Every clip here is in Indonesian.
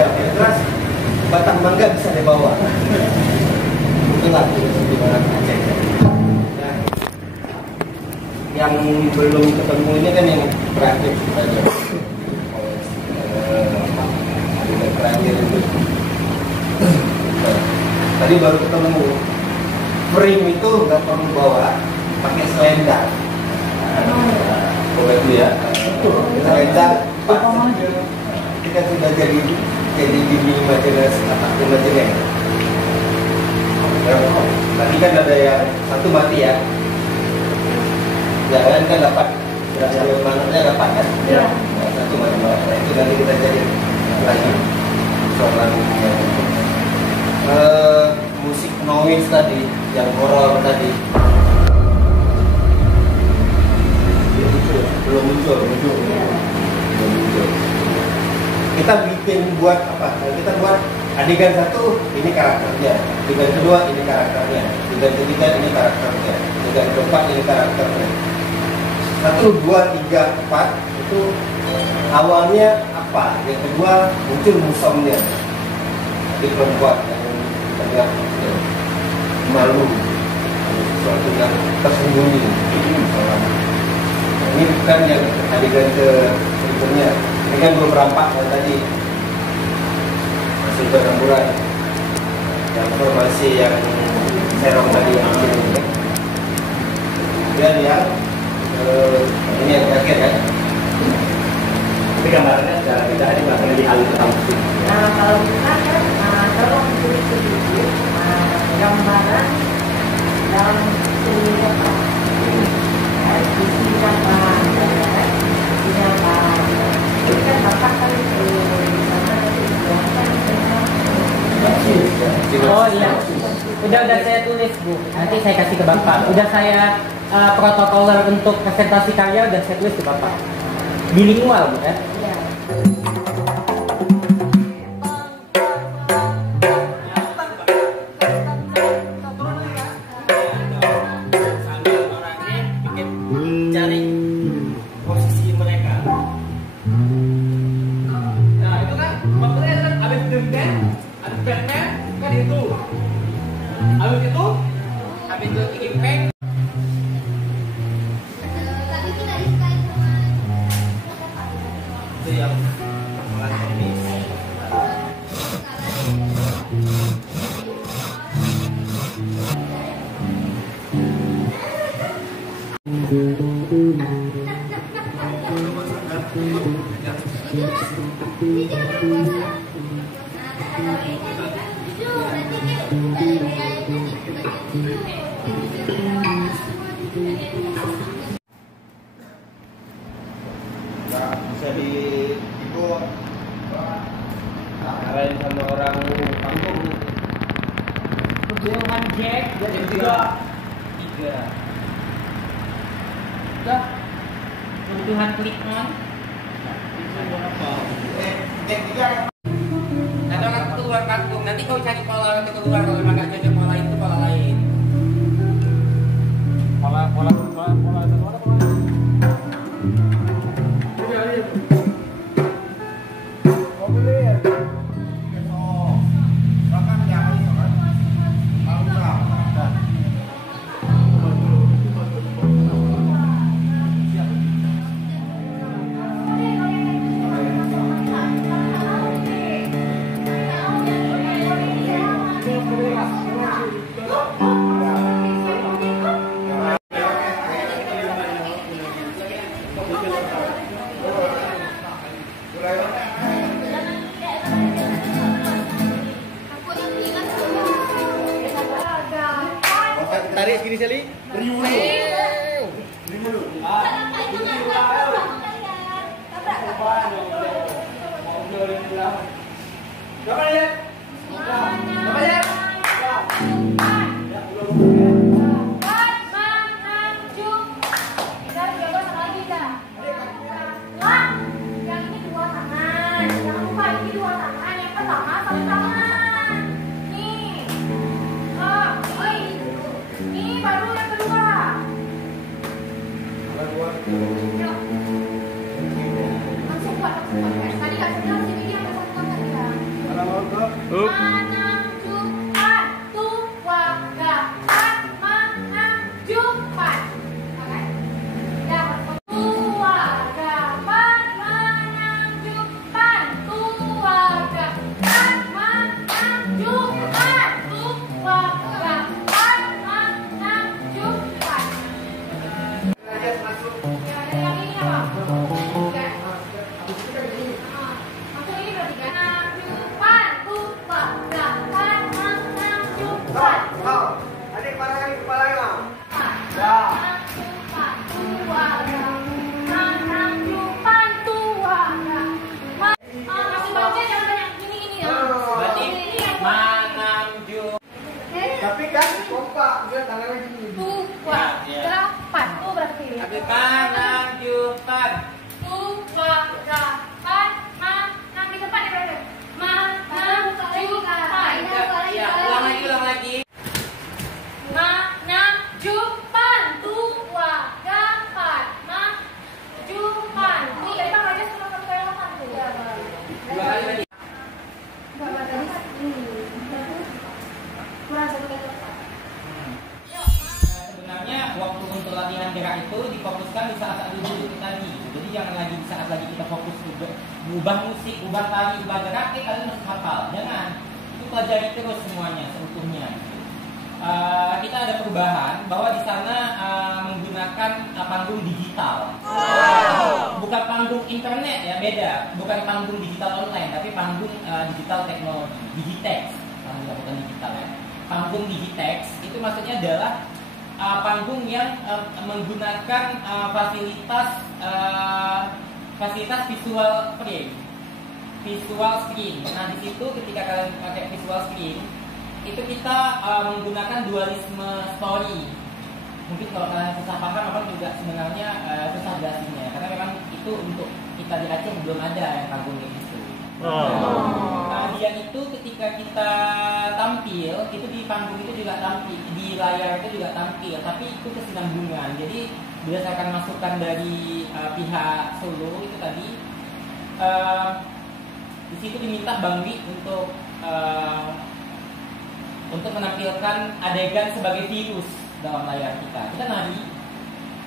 Ya, yang jelas batang mangga bisa dibawa. Itulah di Barat Aceh. Nah, yang belum ketemu ini kan yang terakhir saja. Terakhir itu. Tadi baru ketemu. Frame itu nggak perlu bawa, pakai selendang. Begitu ya. Selendang. Kita sudah jadi di Majelis Majelis. Tadi kan ada yang satu mati ya. Yang lain kan dapat. Mananya dapat kan? Ya. Satu mati. Nah, itu nanti kita jadi lagi soalan musik noise tadi, yang horor tadi. Belum muncul. Kita bikin buat apa? Kita buat adegan satu, ini karakternya. Adegan kedua, ini karakternya. Adegan ketiga, ini karakternya. Adegan keempat, ini karakternya. 1, 2, 3, 4 itu awalnya apa? Yang kedua muncul musomnya. Di perempuan yang tengah malu, sesuatu yang tersembunyi. Ini bukan yang adegan berikutnya. Ini kan belum rampak yang tadi, masih berhamburan. Yang formasi yang serong tadi yang ini. Kemudian yang ini yang terakhir kan. Tapi gambarnya secara beda di belakangnya di alur musik. Nah, kalau kita kan tolong tulis sedikit gambaran dalam seni apa? Isinya apa? Isinya apa? Ini kan bapak kan sana Oh iya, udah saya tulis Bu. Nanti saya kasih ke Bapak. Udah saya protokoler untuk presentasi karya udah saya tulis ke Bapak. Bilingual Bu kan? Iya. Cari posisi mereka. Nah itu kan maksudnya kan abis denden, abis Batman kan itu, abis itu impact. Itu yang persoalan teknis. Nah, bisa itu arahin sama orang kampung. Kebutuhan Jack Yang tiga. Udah. Kebutuhan klik on. Ada orang keluar kampung, nanti kau cari pola nanti keluar kalau memang nggak cocok pola itu pola lain. Pola itu mana pola? Tarik segini Sally. Langsung buat tadi nggak senang sih, dia apa satu ya? jupan. Oke. Yang tua dapat menanjukan, tua dapat menanjukan, tua dapat menanjukan. Yang ini apa? Tiga. Masuk ini berarti kan? Menanjukan, tua dapat menanjukan. Adik parahkan kepalanya. Berarti manamju. Tapi kan kompak dia tangannya gini. Dapat tuh berarti. Manamjukan. Dapat manam di depan ya berarti. Manamjukan. Ya, ulang lagi. Menanjukan, tua dapat menanjukan. Ini dari Bang Raja sama satu kali lapan tuh. Dua kali lagi. Bapak tadi kurang satu kali lapan. Sebenarnya waktu untuk latihan gerak itu difokuskan di saat dulu itu tadi. Jadi jangan lagi di saat lagi kita fokus ubah musik, ubah tari, ubah gerak, kalian harus hafal. Jangan. Itu pelajari terus semuanya, seutuhnya. Kita ada perubahan bahwa di sana menggunakan panggung digital. Bukan panggung internet ya, beda. Bukan panggung digital online, tapi panggung digital teknologi, Digitex. Panggung bukan digital ya. Panggung Digitex itu maksudnya adalah panggung yang menggunakan fasilitas visual frame, visual screen. Nah di situ ketika kalian pakai visual screen itu kita menggunakan dualisme story. Mungkin kalau kalian susah paham, abang juga sebenarnya susah jelasinnya karena memang itu untuk kita di Aceh belum ada yang panggung kayak gitu. Nah dia itu ketika kita tampil itu di panggung itu juga tampil, di layar itu juga tampil, tapi itu kesinambungan. Jadi berdasarkan masukan dari pihak Solo itu tadi, di situ diminta Bang Wi untuk menampilkan adegan sebagai virus dalam layar kita. Kita nari,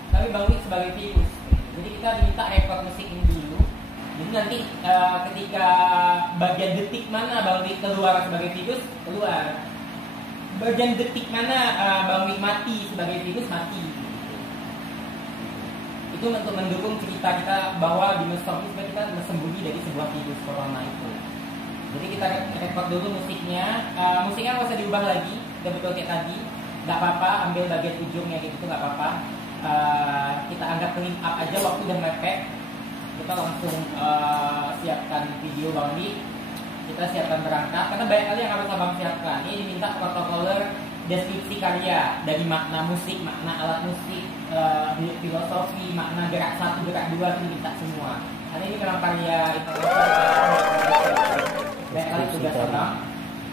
tapi Bang Wi sebagai virus. Jadi kita diminta rekod musik ini dulu. Jadi nanti ketika bagian detik mana Bang Wi keluar sebagai virus, keluar. Bagian detik mana Bang Wi mati sebagai virus, mati. Itu untuk mendukung cerita kita bahwa dinosaurus kita bersembunyi dari sebuah virus corona itu. Jadi kita rekod dulu musiknya. Musiknya nggak usah diubah lagi, udah betul kayak tadi. Nggak apa-apa, ambil bagian ujungnya gitu, nggak apa-apa. Kita anggap clean up aja, waktu udah mepet. Kita langsung siapkan video Bang Wi. Kita siapkan berangkat, karena banyak kali yang harus abang siapkan. Ini diminta protokoler deskripsi karya dari makna musik, makna alat musik, filosofi, makna gerak 1, gerak 2 itu diminta semua. Karena ini memang karya banyak kali tugas abang.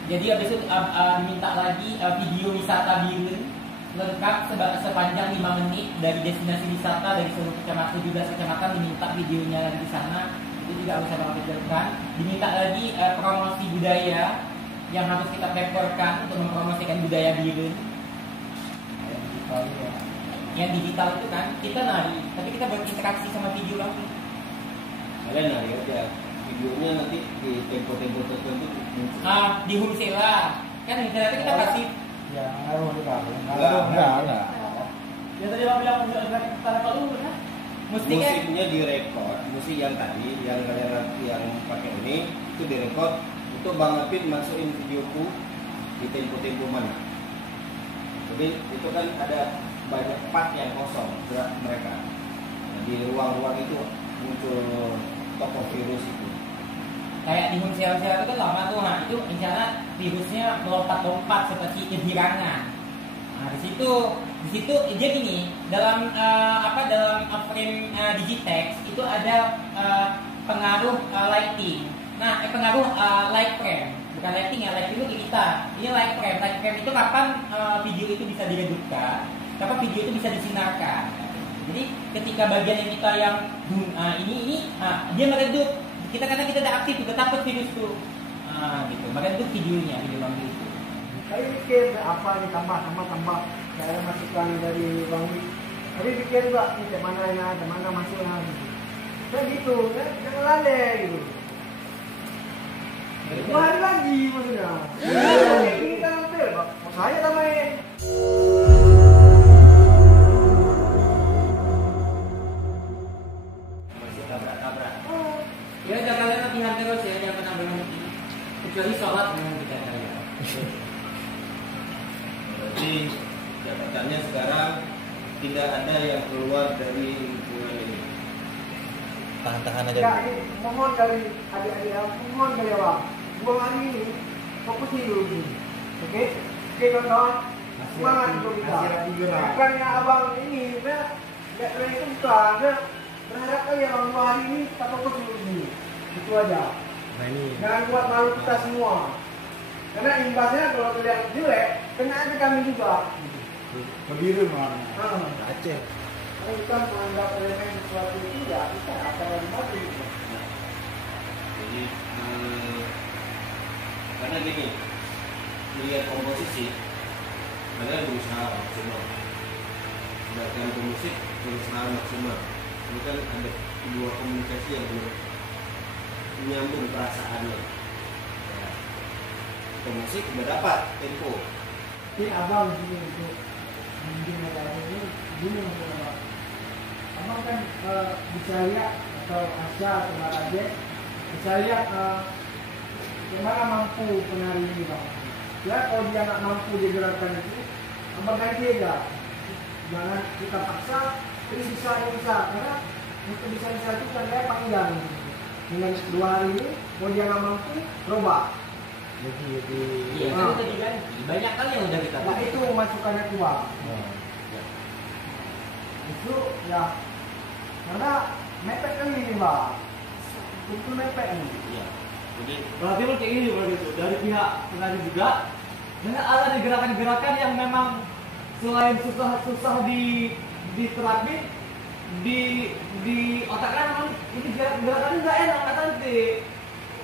Jadi habis itu diminta lagi video wisata Birun lengkap sepanjang 5 menit dari destinasi wisata dari seluruh kecamatan, 17 kecamatan diminta videonya lagi di sana. Itu juga harus abang pikirkan. Diminta lagi promosi budaya yang harus kita paperkan untuk mempromosikan budaya Birun. Yang digital itu kan kita nari, tapi kita berinteraksi sama video langsung. Kalian nari aja. Videonya nanti di tempo-tempo tertentu Di Humsela kan misalnya kita kasih Ya, ngaruh di kamu. Enggak. Ya tadi abang bilang kita rekod dulu kan? Musiknya direkod, musik yang tadi yang kalian yang pakai ini itu direkod untuk Bang Apit masukin videoku di tempo-tempo mana. Jadi itu kan ada banyak part yang kosong gerak mereka. Nah, di ruang-ruang itu muncul tokoh virus itu. kayak di Humsela itu kan lama tuh, nah itu misalnya virusnya melompat-lompat seperti kehirangan. Nah di situ dia gini dalam dalam frame Digitex itu ada pengaruh lighting. Nah pengaruh light frame, bukan lighting ya, lighting itu kita. Ini light frame. Light frame itu kapan video itu bisa diredupkan, kapan video itu bisa disinarkan. Jadi ketika bagian yang kita yang ini dia meredup. Kita karena kita udah aktif, kita takut virus tuh, gitu. Maka itu video Bang Wi itu. Saya mikir apa ditambah saya masukan dari Bang Wi. Tapi pikir juga nih mana yang ada, mana masuknya gitu. Saya gitu, jangan lalai gitu. 2 hari lagi maksudnya. Ini kan hampir, Pak. Saya tambahin. Masih tabrak-tabrak. Ya udah kalian latihan terus ya, jangan pernah berhenti. Kecuali sholat dengan kita kalian. Berarti jabatannya sekarang tidak ada yang keluar dari lingkungan ini. Tahan-tahan aja. Ya, ini mohon dari adik-adik, mohon dari awak. 2 hari ini fokus hidup ini. Oke? Oke kawan-kawan. Semangat untuk kita. Bukannya abang ini, nggak itu bukan. Berharap kali abang 2 hari ini kita fokus hidup ini. Itu aja. Nah ini Jangan buat malu kita semua. Karena imbasnya kalau terlihat jelek, kena aja kami juga. kebiru malah. Aceh. Kalau kita menganggap elemen sesuatu itu ya kita akan mati. Jadi karena gini, melihat komposisi, kalian berusaha maksimal. Sedangkan pemusik berusaha maksimal. Ini kan ada 2 komunikasi yang belum menyambung perasaannya. Ya. Pemusik udah dapat tempo. Ini abang sini untuk mungkin negara ini gini maksudnya. Abang kan bisa lihat atau Asya atau Maraje bisa lihat gimana mampu penari ini bang. Ya kalau dia nggak mampu digerakkan itu, abang ganti aja. Jangan kita paksa, ini bisa karena untuk bisa itu kan dia panjang. Dengan 2 hari ini, kalau dia nggak mampu, robah. Iya, kan udah diganti. Banyak kali yang udah kita Nah itu masukannya kuat. Itu ya karena mepet kali ini mbak. Itu mepet nih. Iya. Jadi Berarti lo kayak gini berarti itu dari pihak penari juga dengan ada gerakan-gerakan yang memang selain susah diterapin di otak kan ini gerakannya nggak enak kan nanti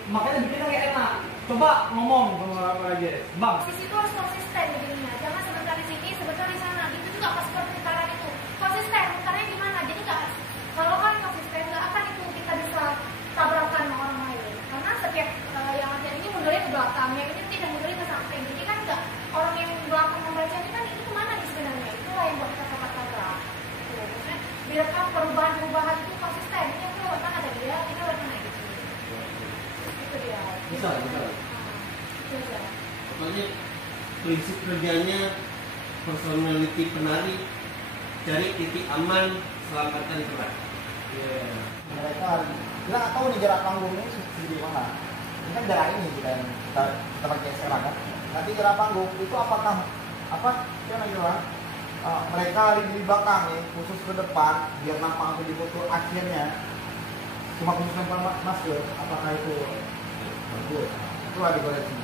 makanya bikinnya nggak enak. Coba ngomong sama apa aja, bang. Posisi itu harus konsisten begininya. Jangan sebentar di sini, sebentar di sana. Itu juga pas perputaran itu. Konsisten, putarnya gimana? Jadi nggak, kalau kan konsisten nggak akan itu kita bisa tabrakan sama orang lain. Karena setiap yang ada ini mundurnya ke belakang, yang ini tidak mundurnya ke samping. Jadi kan nggak orang yang belakang membaca ini kan ini kemana nih sebenarnya? Itulah yang buat kita tabrak-tabrak. Maksudnya biarkan perubahan-perubahan itu konsisten. Ini yang lewat mana ada dia, ini lewat mana gitu. Itu dia. Bisa. Itu aja. pokoknya prinsip kerjanya personality penari, cari titik aman, selamatkan gerak. Mereka nggak tahu nih jarak panggungnya segede mana. Ini kan jarak ini kita pakai sekarang kan. Nanti jarak panggung itu apakah mereka di belakang nih khusus ke depan biar nampak di foto akhirnya cuma khusus nempel masker, apakah itu bagus? Itu lah dikoreksi.